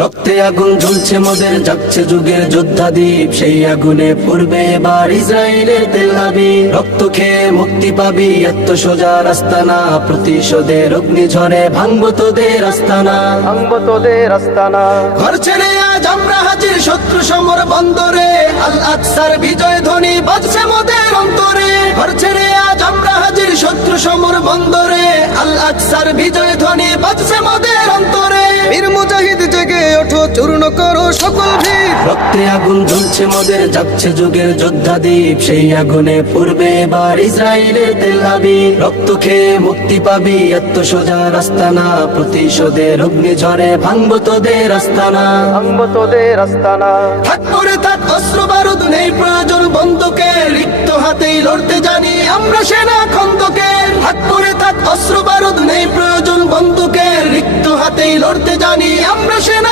রক্তে আগুন জ্বলছে মোদের, যাচ্ছে যুগের যোদ্ধা দ্বীপ, সেই আগুনে পড়বে এবার ইসরায়েলের তেল আবিব। রক্ত খেয়ে মুক্তি পাবি, এত সোজা রাস্তা না, প্রতিশোধের অগ্নিঝড়ে ভাঙবো তোদের আস্তানা, ভাঙবো তোদের আস্তানা। ঘর ছেড়ে আজ আমরা হাজির শত্রু সমর বন্দরে, আল আকসার বিজয় ধ্বনি বাজছে মোদের অন্তরে। ঘর ছেড়ে আজ আমরা হাজির শত্রু সমর বন্দরে, আল আকসার বিজয় ধ্বনি বাজছে মোদের অন্তরে। বীর মুজাহিদ জেগে ওঠো, চূর্ণ করো সকল ভিড়। রক্তে আগুন জ্বলছে মোদের, যাচ্ছে যুগের যোদ্ধা দ্বীপ, সেই আগুনে পড়বে এবার ইসরায়েলের তেল আবিব। রক্ত খেয়ে মুক্তি পাবি, এত সোজা রাস্তা না, প্রতিশোধের অগ্নিঝড়ে ভাঙবো তোদের আস্তানা, ভাঙবো তোদের আস্তানা। থাক পরে থাক অস্ত্র বারুদ, নেই প্রয়োজন বন্দুকে, রিক্ত হাতেই লড়তে জানি আমরা সেনা খন্দকে। থাক পরে থাক অস্ত্র বারুদ, নেই প্রয়োজন বন্দুকে, রিক্ত হাতেই লড়তে জানি আমরা সেনা